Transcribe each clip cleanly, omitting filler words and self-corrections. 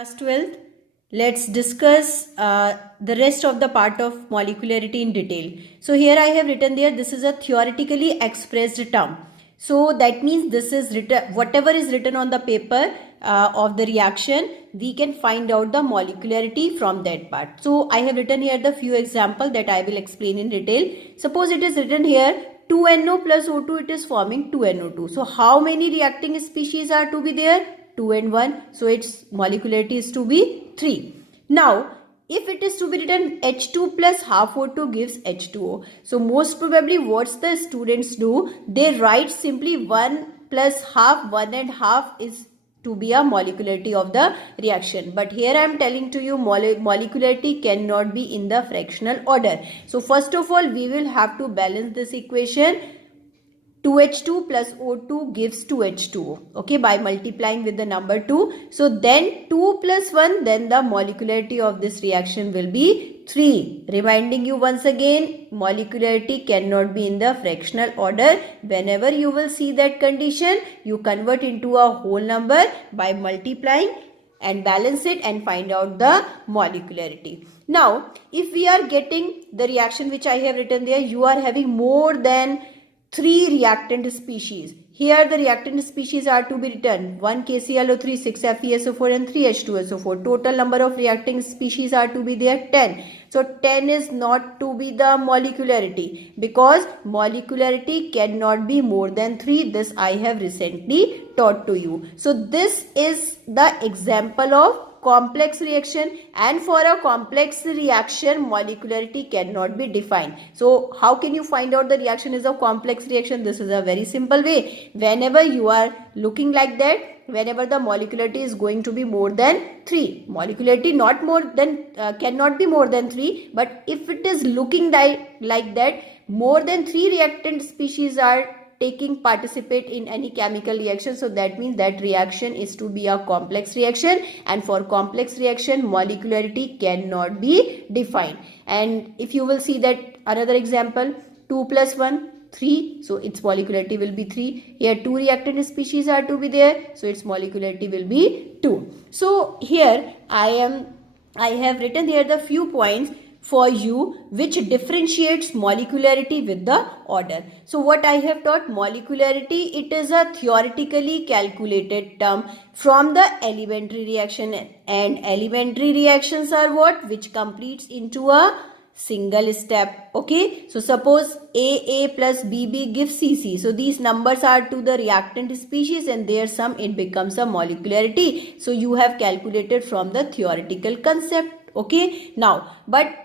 Class 12th, let's discuss the rest of the part of molecularity in detail. So here I have written there, this is a theoretically expressed term. So that means this is written, whatever is written on the paper of the reaction, we can find out the molecularity from that part. So I have written here the few examples that I will explain in detail. Suppose it is written here 2NO plus O2, it is forming 2NO2. So how many reacting species are to be there? 2 and 1. So its molecularity is to be 3. Now, if it is to be written H2 plus half O2 gives H2O. So most probably what the students do, they write simply 1 plus half, 1 and half is to be a molecularity of the reaction. But here I am telling to you molecularity cannot be in the fractional order. So first of all, we will have to balance this equation. 2H2 plus O2 gives 2H2O, okay, by multiplying with the number 2. So then 2 plus 1, then the molecularity of this reaction will be 3. Reminding you once again, molecularity cannot be in the fractional order. Whenever you will see that condition, you convert into a whole number by multiplying and balance it and find out the molecularity. Now, if we are getting the reaction which I have written there, you are having more than 3 reactant species. Here the reactant species are to be written 1 KClO3, 6 FeSO4 and 3 H2SO4. Total number of reacting species are to be there 10. So 10 is not to be the molecularity because molecularity cannot be more than 3. This I have recently taught to you. So this is the example of complex reaction, and for a complex reaction molecularity cannot be defined. So how can you find out the reaction is a complex reaction? This is a very simple way. Whenever you are looking like that, whenever the molecularity is going to be more than 3, molecularity not more than cannot be more than 3, but if it is looking like that, more than 3 reactant species are participate in any chemical reaction, so that means that reaction is to be a complex reaction, and for complex reaction molecularity cannot be defined. And if you will see that another example, 2 plus 1 3, so its molecularity will be 3. Here 2 reactant species are to be there, so its molecularity will be 2. So here I have written here the few points for you which differentiates molecularity with the order. So what I have taught, molecularity, it is a theoretically calculated term from the elementary reaction, and elementary reactions are what? Which completes into a single step. Okay, so suppose AA plus BB gives CC. So these numbers are to the reactant species and their sum, it becomes a molecularity. So you have calculated from the theoretical concept. Okay, now but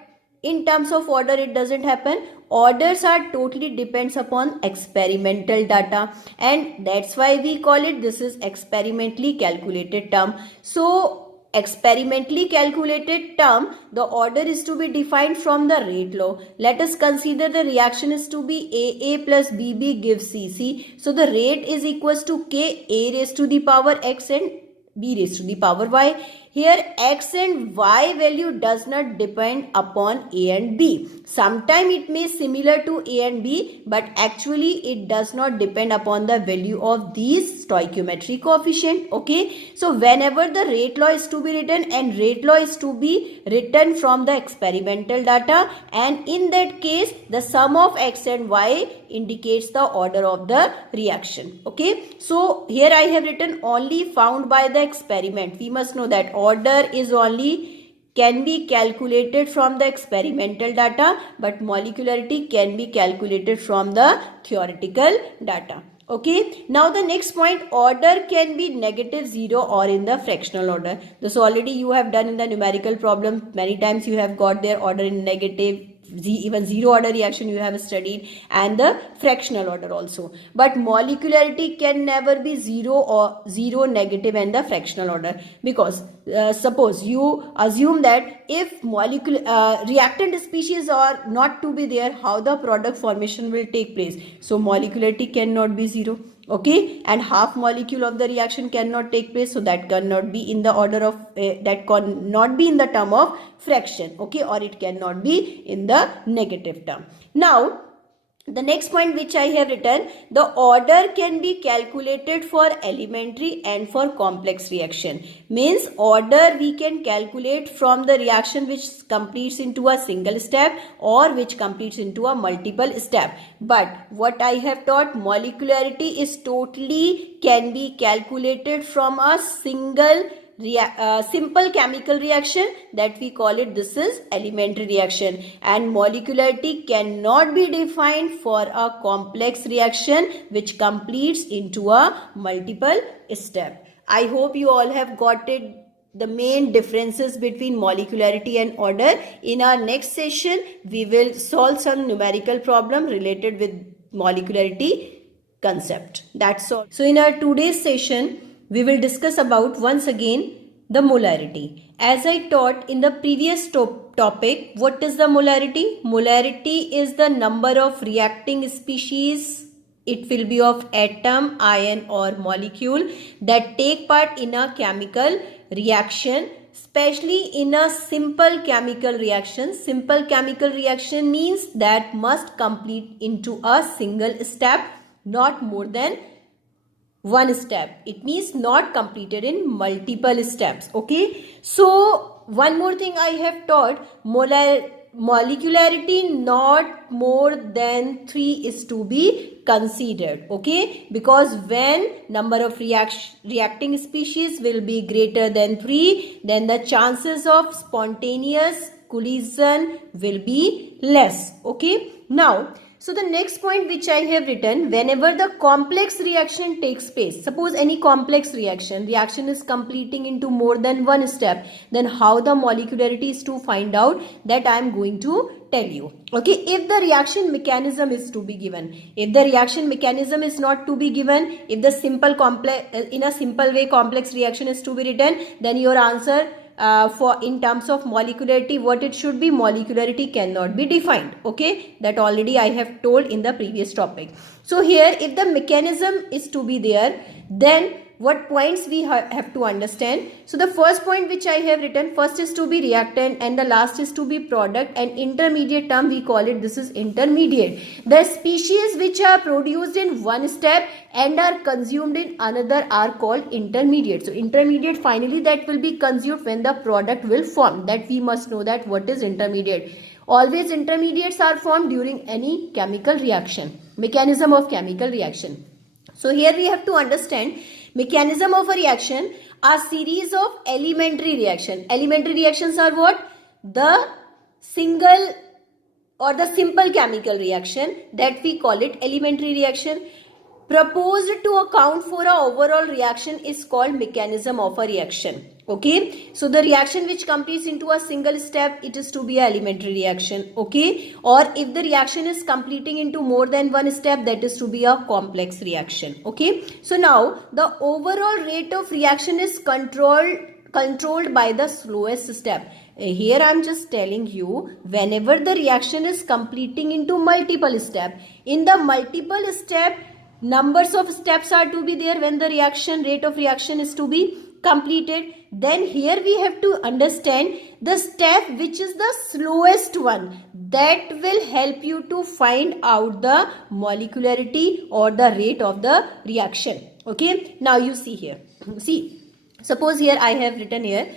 in terms of order it doesn't happen. Orders are totally depends upon experimental data, and that's why we call it, this is experimentally calculated term. So experimentally calculated term, the order is to be defined from the rate law. Let us consider the reaction is to be AA plus BB gives CC. So the rate is equals to K, A raised to the power X and B raised to the power Y. Here X and Y value does not depend upon A and B. Sometimes it may similar to A and B, but actually it does not depend upon the value of these stoichiometry coefficient. Okay, so whenever the rate law is to be written, and rate law is to be written from the experimental data, and in that case the sum of X and Y indicates the order of the reaction. Okay, so here I have written only found by the experiment. We must know that order is only can be calculated from the experimental data, but molecularity can be calculated from the theoretical data. Okay, now the next point, order can be negative, 0 or in the fractional order. This already you have done in the numerical problem. Many times you have got their order in negative, even 0 order reaction you have studied, and the fractional order also. But molecularity can never be 0 or 0, negative and the fractional order, because suppose you assume that if reactant species are not to be there, how the product formation will take place. So molecularity cannot be 0. Okay, and half molecule of the reaction cannot take place, so that cannot be in the order of that cannot be in the term of fraction. Okay, or it cannot be in the negative term. Now the next point which I have written, the order can be calculated for elementary and for complex reaction. Means order we can calculate from the reaction which completes into a single step or which completes into a multiple step. But what I have taught, molecularity is totally can be calculated from a simple chemical reaction, that we call it, this is elementary reaction, and molecularity cannot be defined for a complex reaction which completes into a multiple step. I hope you all have got it, the main differences between molecularity and order. In our next session we will solve some numerical problem related with molecularity concept. That's all. So in our today's session we will discuss about once again the molarity. As I taught in the previous topic, what is the molarity? Molarity is the number of reacting species. It will be of atom, ion or molecule that take part in a chemical reaction, especially in a simple chemical reaction. Simple chemical reaction means that must complete into a single step, not more than one step. It means not completed in multiple steps. Okay. So one more thing I have taught, molecularity not more than 3 is to be considered. Okay. Because when number of reacting species will be greater than 3, then the chances of spontaneous collision will be less. Okay. Now, so the next point which I have written, whenever the complex reaction takes place, suppose any complex reaction is completing into more than one step, then how the molecularity is to find out, that I am going to tell you. Okay, if the reaction mechanism is to be given, if the reaction mechanism is not to be given, if the in a simple way complex reaction is to be written, then your answer for in terms of molecularity, what it should be, molecularity cannot be defined. Okay, that already I have told in the previous topic. So here if the mechanism is to be there, then what points we have to understand. So the first point which I have written, first is to be reactant and the last is to be product, and intermediate term we call it, this is intermediate. The species which are produced in one step and are consumed in another are called intermediate. So intermediate finally that will be consumed when the product will form, that we must know that what is intermediate. Always intermediates are formed during any chemical reaction, mechanism of chemical reaction. So here we have to understand mechanism of a reaction, a series of elementary reaction. Elementary reactions are what? The single or the simple chemical reaction, that we call it elementary reaction. Proposed to account for a overall reaction is called mechanism of a reaction. Okay, so the reaction which completes into a single step, it is to be an elementary reaction. Okay, or if the reaction is completing into more than one step, that is to be a complex reaction. Okay, so now the overall rate of reaction is controlled by the slowest step. Here I am just telling you, whenever the reaction is completing into multiple step, in the multiple step numbers of steps are to be there when the reaction rate of reaction is to be completed. Then here we have to understand the step which is the slowest one, that will help you to find out the molecularity or the rate of the reaction. Okay, now you see here, see, suppose here I have written here,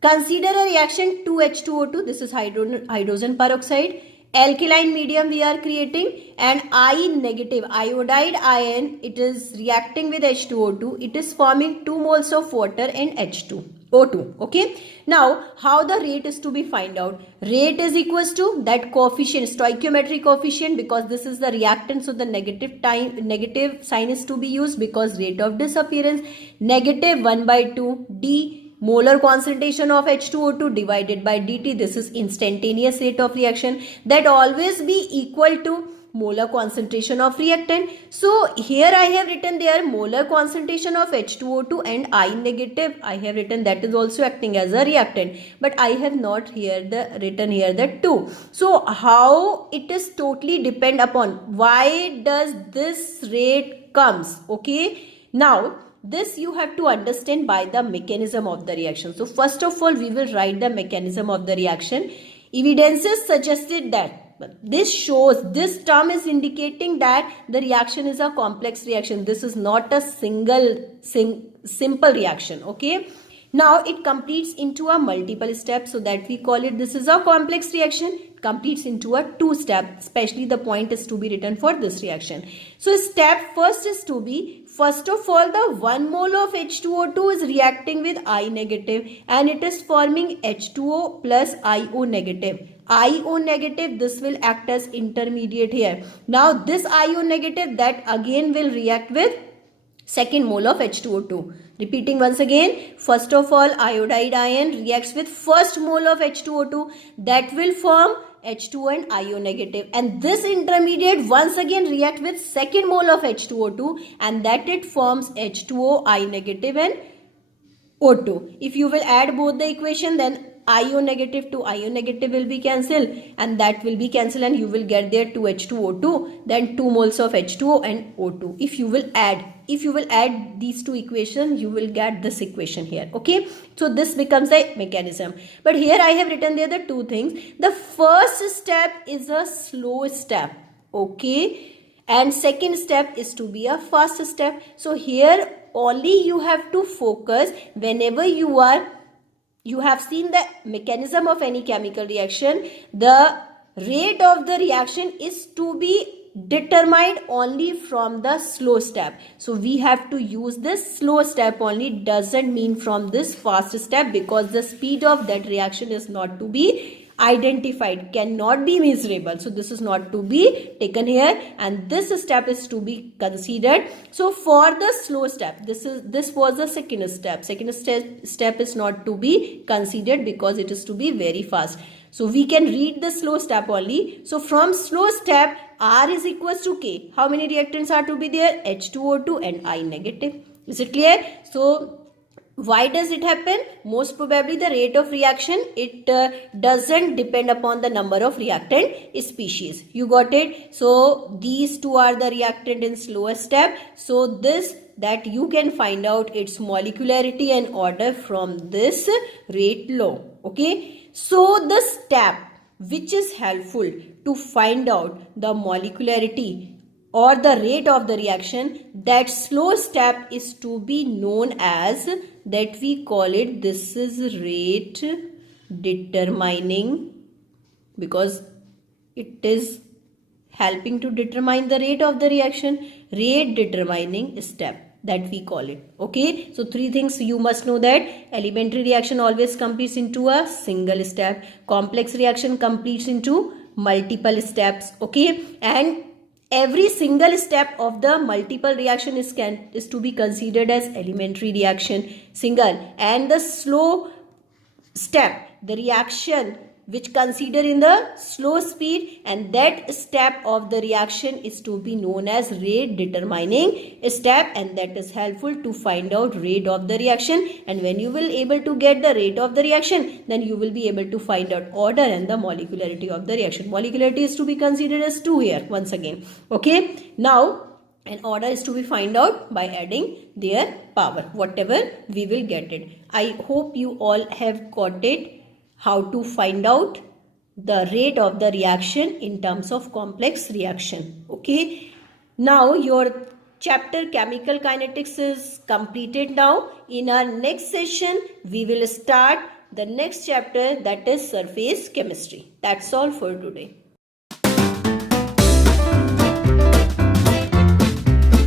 consider a reaction 2H2O2, this is hydrogen peroxide, alkaline medium we are creating, and I negative iodide ion, it is reacting with H2O2, it is forming 2 moles of water and H2O2. Okay, now how the rate is to be find out? Rate is equals to that coefficient, stoichiometric coefficient, because this is the reactant, so the negative sign is to be used, because rate of disappearance negative 1/2 d molar concentration of H2O2 divided by dt, this is instantaneous rate of reaction, that always be equal to molar concentration of reactant. So here I have written there molar concentration of H2O2 and I negative, I have written that is also acting as a reactant, but I have not here written here the 2. So how it is totally depend upon why does this rate comes. Okay, now this you have to understand by the mechanism of the reaction. So first of all we will write the mechanism of the reaction. Evidences suggested that, This shows, this term is indicating that the reaction is a complex reaction. This is not a simple reaction. Okay. Now it completes into a multiple step, so that we call it, this is a complex reaction, completes into a two step, especially the point is to be written for this reaction. So step first is to be, first of all, the 1 mole of H2O2 is reacting with I negative and it is forming H2O plus IO negative. IO negative, this will act as intermediate here. Now this IO negative, that again will react with second mole of H2O2. Repeating once again, first of all, iodide ion reacts with first mole of H2O2, that will form H2O and IO negative, and this intermediate once again react with second mole of H2O2 and that it forms H2O, I negative and O2. If you will add both the equation, then IO negative to IO negative will be cancelled and that will be cancelled and you will get there 2H2O2, then 2 moles of H2O and O2. If you will add these two equations, you will get this equation here. Okay, so this becomes the mechanism. But here I have written there the two things. The first step is a slow step. Okay, and second step is to be a fast step. So here only you have to focus whenever you have seen the mechanism of any chemical reaction, the rate of the reaction is to be determined only from the slow step. So we have to use this slow step only, doesn't mean from this fast step, because the speed of that reaction is not to be identified, cannot be measurable. So this is not to be taken here and this step is to be considered. So for the slow step, this was the second step. Second step is not to be considered because it is to be very fast. So we can read the slow step only. So from slow step, R is equals to K. How many reactants are to be there? H2O2 and I negative. Is it clear? So why does it happen? Most probably the rate of reaction, it doesn't depend upon the number of reactant species. You got it? So these two are the reactant in slower step. So this, that you can find out its molecularity and order from this rate law. Okay. So the step which is helpful to find out the molecularity or the rate of the reaction, that slow step is to be known as, that we call it, this is rate determining, because it is helping to determine the rate of the reaction, rate determining step, that we call it. Okay, so three things you must know: that elementary reaction always completes into a single step, complex reaction completes into multiple steps. Okay, and every single step of the multiple reaction is to be considered as elementary reaction, single, and the slow step, the reaction which consider in the slow speed, and that step of the reaction is to be known as rate determining step, and that is helpful to find out rate of the reaction. And when you will able to get the rate of the reaction, then you will be able to find out order and the molecularity of the reaction. Molecularity is to be considered as 2 here once again. Okay, now an order is to be find out by adding their power, whatever we will get it. I hope you all have got it, how to find out the rate of the reaction in terms of complex reaction. Okay, now your chapter chemical kinetics is completed. Now in our next session we will start the next chapter, that is surface chemistry. That's all for today.